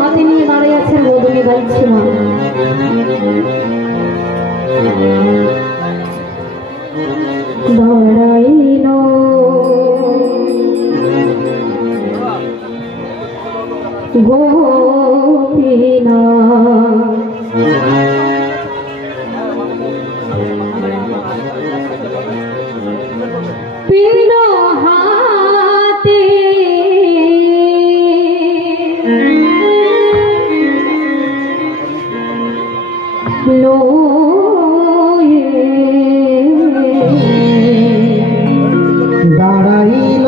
হাতে নিয়ে দাঁড়িয়ে আছেন বদলে গাইছে মা। দাঁড়াইল গোপীনা পিণ্ড হাতে দাঁড়াইল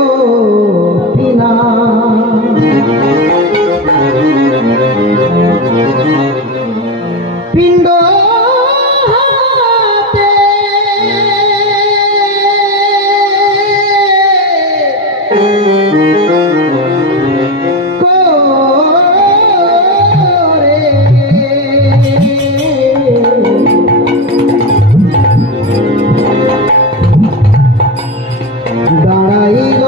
গোপীনা পিণ্ড হাতে দাঁড়াইল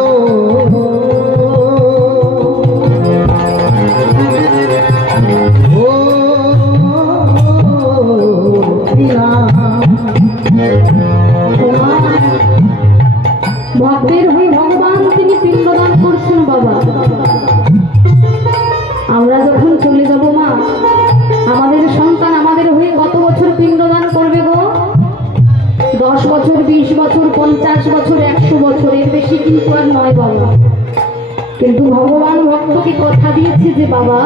ভক্তের হয়ে ভগবান তিনি পিণ্ডদান করছেন বাবা। আমরা যখন চলে যাব মা, আমাদের সন্তান আমাদের হয়ে কত বছর পিণ্ডদান করবে গো? 10 বছর, 20 বছর, 50 বছর, 100 বছর, এর বেশি কিন্তু আর নয় বাবা। কিন্তু ভগবান ভক্তকে কথা দিয়েছে যে বাবা,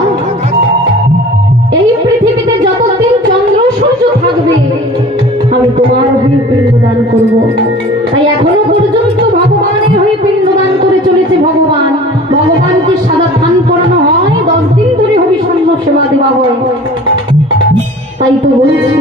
এই পৃথিবীতে যতদিন চন্দ্র সূর্য থাকবে আমি তোমার হয়ে পিণ্ডদান করব। তাই এখনো পর্যন্ত ভগবানের হয়ে পিণ্ডদান করে চলেছে ভগবান। ভগবানকে সাদা ধান করানো হয়, 10 দিন ধরে হবি সৈন্য সেবা দেওয়া হয়। তাই তো বলছি